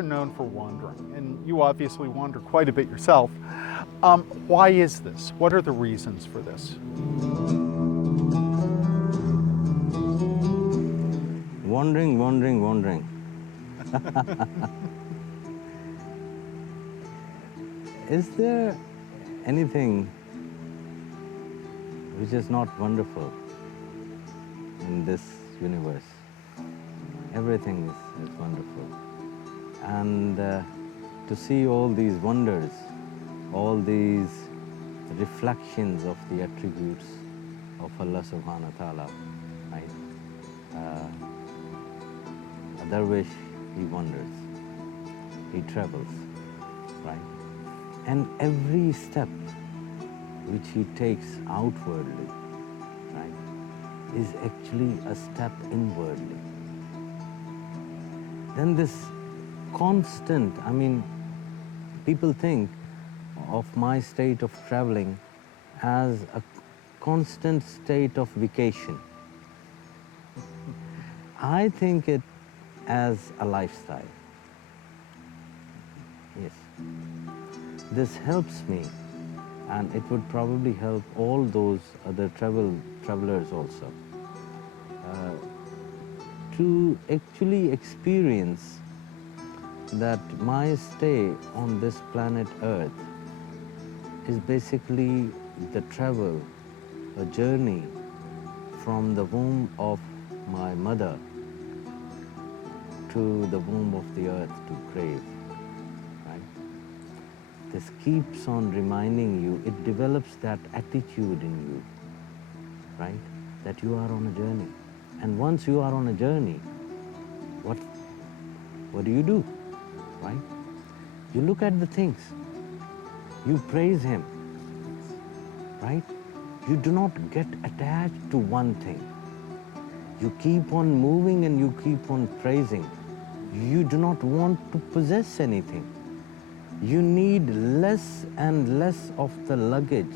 are known for wandering, and you obviously wander quite a bit yourself. Why is this? What are the reasons for this? Wandering, wandering, wandering. Is there anything which is not wonderful in this universe? Everything is wonderful. And to see all these wonders, all these reflections of the attributes of Allah subhanahu wa ta'ala, right? A dervish, he wanders, he travels, right? And every step which he takes outwardly, right, is actually a step inwardly. Then this constant, I mean, people think of my state of traveling as a constant state of vacation. I think it as a lifestyle. Yes. This helps me, and it would probably help all those other travelers also to actually experience that my stay on this planet Earth is basically the travel, a journey from the womb of my mother to the womb of the earth to grave, right? This keeps on reminding you, it develops that attitude in you, right? That you are on a journey. And once you are on a journey, what do? Right? You look at the things, you praise Him, right? You do not get attached to one thing. You keep on moving and you keep on praising. You do not want to possess anything. You need less and less of the luggage,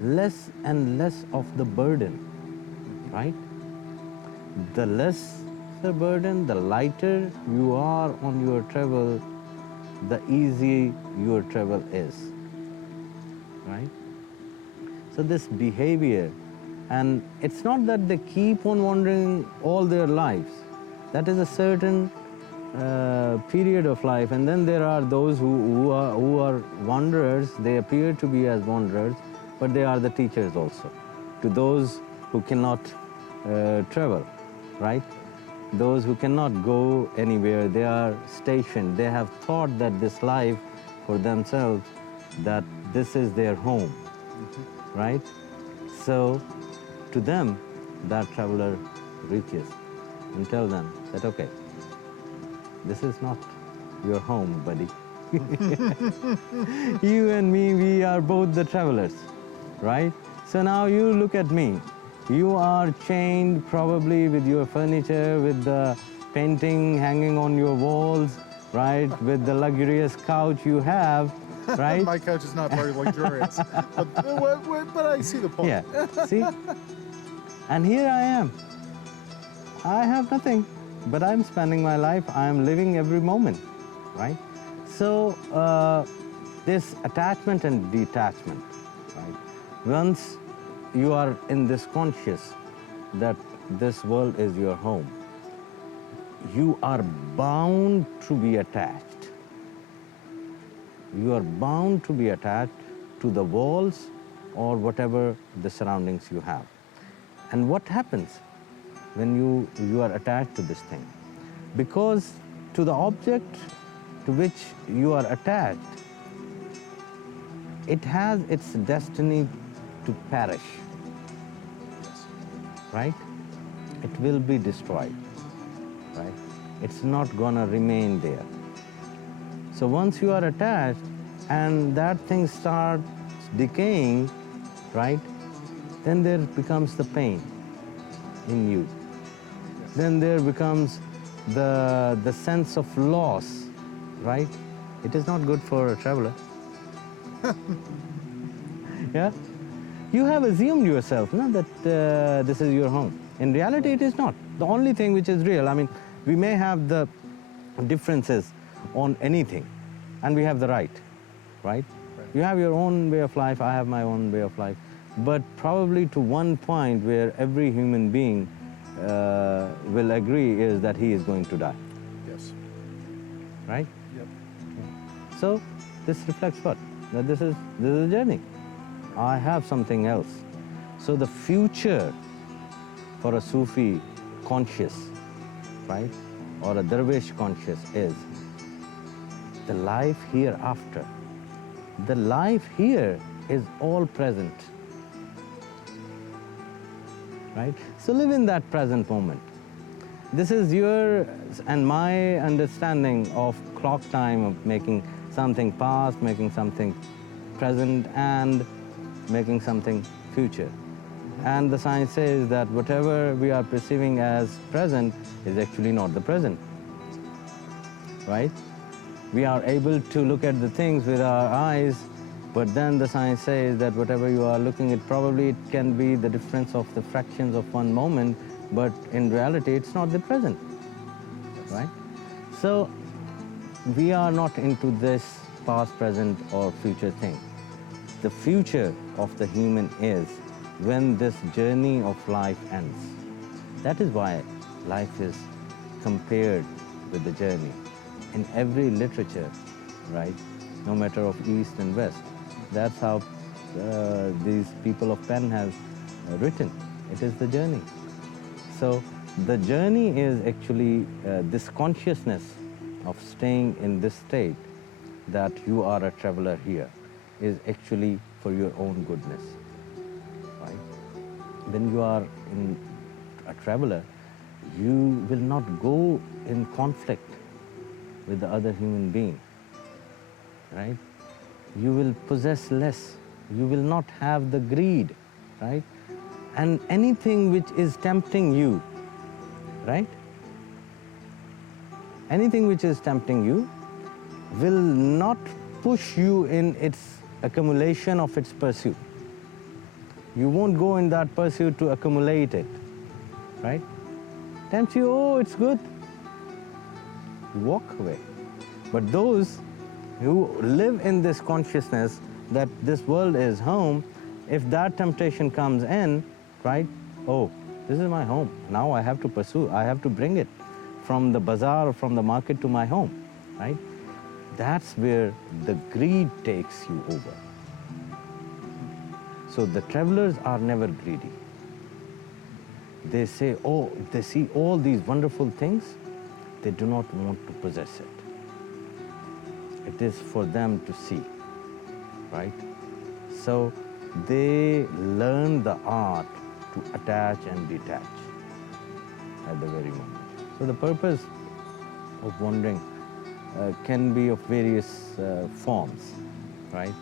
less and less of the burden, right? The less the burden, the lighter you are on your travel, the easier your travel is, right? So this behavior, and it's not that they keep on wandering all their lives. That is a certain period of life, and then there are those who are wanderers. They appear to be as wanderers, but they are the teachers also to those who cannot travel, right? Those who cannot go anywhere, they are stationed. They have thought that this life for themselves, that this is their home, right? So to them, that traveler reaches and tell them that, okay, this is not your home, buddy. You and me, we are both the travelers, right? So now you look at me. You are chained probably with your furniture, with the painting hanging on your walls, right? With the luxurious couch you have, right? My couch is not very luxurious, but I see the point. Yeah, see? And here I am. I have nothing, but I'm spending my life, I'm living every moment, right? So this attachment and detachment, right? Once you are in this conscious that this world is your home, you are bound to be attached. You are bound to be attached to the walls or whatever the surroundings you have. And what happens when you are attached to this thing? Because to the object to which you are attached, it has its destiny to perish, right? It will be destroyed, right? It's not gonna remain there. So once you are attached and that thing starts decaying, right? Then there becomes the pain in you. Then there becomes the sense of loss, right? It is not good for a traveler. Yeah? You have assumed yourself, no, that this is your home. In reality, it is not. The only thing which is real, I mean, we may have the differences on anything, and we have the right, right? You have your own way of life, I have my own way of life, but probably to one point where every human being will agree is that he is going to die, Yes. right? Yep. So this reflects what? That this is a journey. I have something else. So the future for a Sufi conscious, right, or a Dervish conscious is the life hereafter. The life here is all present, right? So live in that present moment. This is your and my understanding of clock time, of making something past, making something present, and making something future. And the science says that whatever we are perceiving as present is actually not the present, right? We are able to look at the things with our eyes, but then the science says that whatever you are looking at, probably it can be the difference of the fractions of one moment, but in reality it's not the present, right? So we are not into this past, present or future thing. The future of the human is when this journey of life ends. That is why life is compared with the journey. In every literature, right, no matter of East and West, that's how these people of pen have written. It is the journey. So the journey is actually this consciousness of staying in this state, that you are a traveler here, is actually for your own goodness, right? When you are a traveler, you will not go in conflict with the other human being, right? You will possess less. You will not have the greed, right? And anything which is tempting you, right? Anything which is tempting you will not push you in its accumulation of its pursuit. You won't go in that pursuit to accumulate it, right? Tempts you, oh, it's good. You walk away. But those who live in this consciousness that this world is home, if that temptation comes in, right? Oh, this is my home. Now I have to pursue, I have to bring it from the bazaar, from the market to my home, right? That's where the greed takes you over. So the travelers are never greedy. They say, oh, they see all these wonderful things, they do not want to possess it. It is for them to see, right? So they learn the art to attach and detach at the very moment. So the purpose of wandering can be of various forms, right?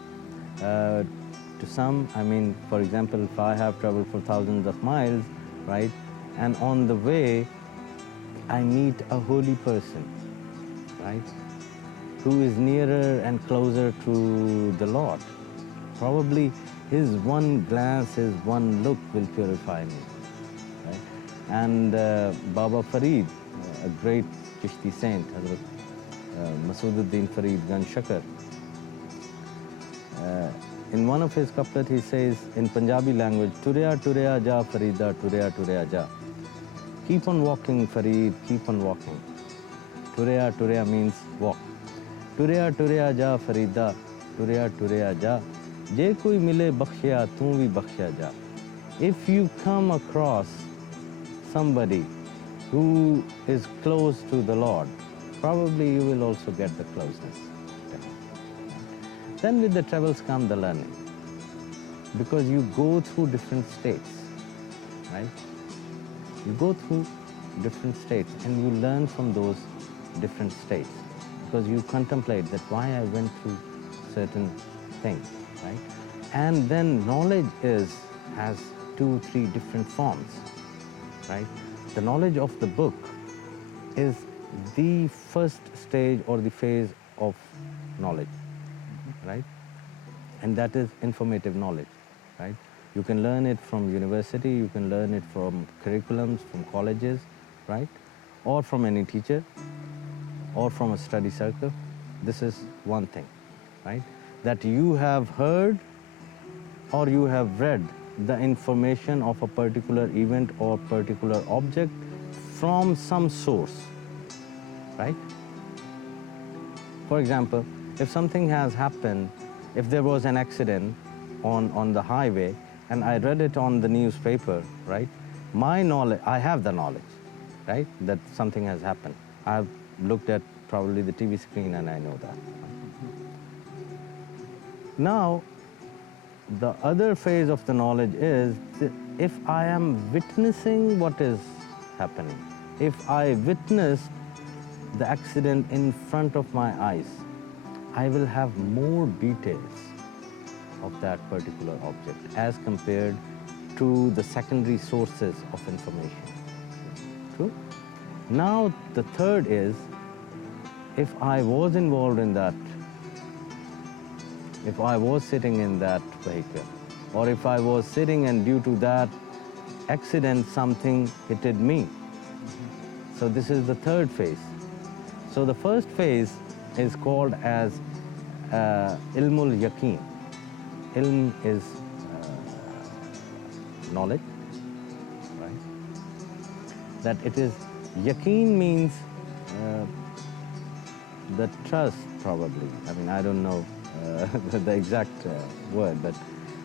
To some, I mean, for example, if I have traveled for thousands of miles, right, and on the way I meet a holy person, right, who is nearer and closer to the Lord, probably his one glance, his one look will purify me, right? And Baba Farid, a great Chishti saint, Hazrat Masududdin Farid Gan Shakar, in one of his couplets he says in Punjabi language, Turya Turya Ja Farida, Turya Turya Ja. Keep on walking, Farid, keep on walking. Turya Turya means walk. Turya Turya Ja Farida, Turya Turya Ja. Je koi mile bakhshya, tu bhi bakhshya ja. If you come across somebody who is close to the Lord, probably you will also get the closeness. Then with the travels come the learning, because you go through different states, right? You go through different states and you learn from those different states, because you contemplate that why I went through certain things, right? And then knowledge has 2-3 different forms, right? The knowledge of the book is the first stage or the phase of knowledge, right? And that is informative knowledge, right? You can learn it from university, you can learn it from curriculums, from colleges, right? Or from any teacher, or from a study circle, this is one thing, right? That you have heard or you have read the information of a particular event or particular object from some source, right? For example, if something has happened, if there was an accident on the highway and I read it on the newspaper, right? My knowledge, I have the knowledge, right? That something has happened. I've looked at probably the TV screen and I know that. Now, the other phase of the knowledge is that if I am witnessing what is happening, if I witnessed the accident in front of my eyes, I will have more details of that particular object as compared to the secondary sources of information. True? Now, the third is, if I was involved in that, if I was sitting in that vehicle, or if I was sitting and due to that accident something hit me. So this is the third phase. So the first phase is called as ilmul yaqeen. Ilm is knowledge, right? That it is, yaqeen means the trust probably. I mean, I don't know the exact word, but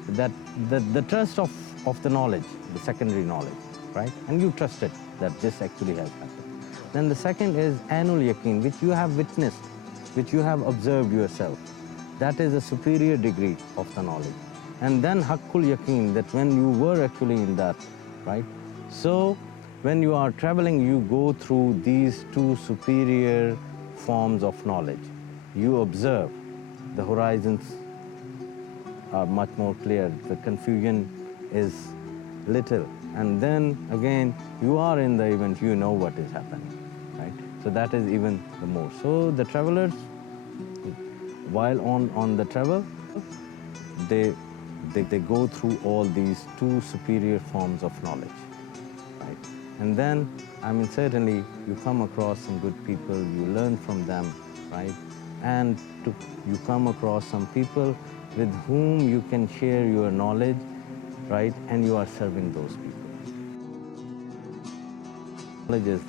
that the trust of the knowledge, the secondary knowledge, right? And you trust it that this actually has happened. Then the second is anul yaqeen, which you have witnessed, which you have observed yourself. That is a superior degree of the knowledge. And then haqqul yaqeen, that when you were actually in that, right? So when you are traveling, you go through these two superior forms of knowledge. You observe, the horizons are much more clear, the confusion is little. And then again, you are in the event, you know what is happening, right? So that is even the more. So the travelers, while on the travel, they go through all these two superior forms of knowledge, right? And then, I mean, certainly you come across some good people, you learn from them, right? And you come across some people with whom you can share your knowledge, right? And you are serving those people. Knowledge is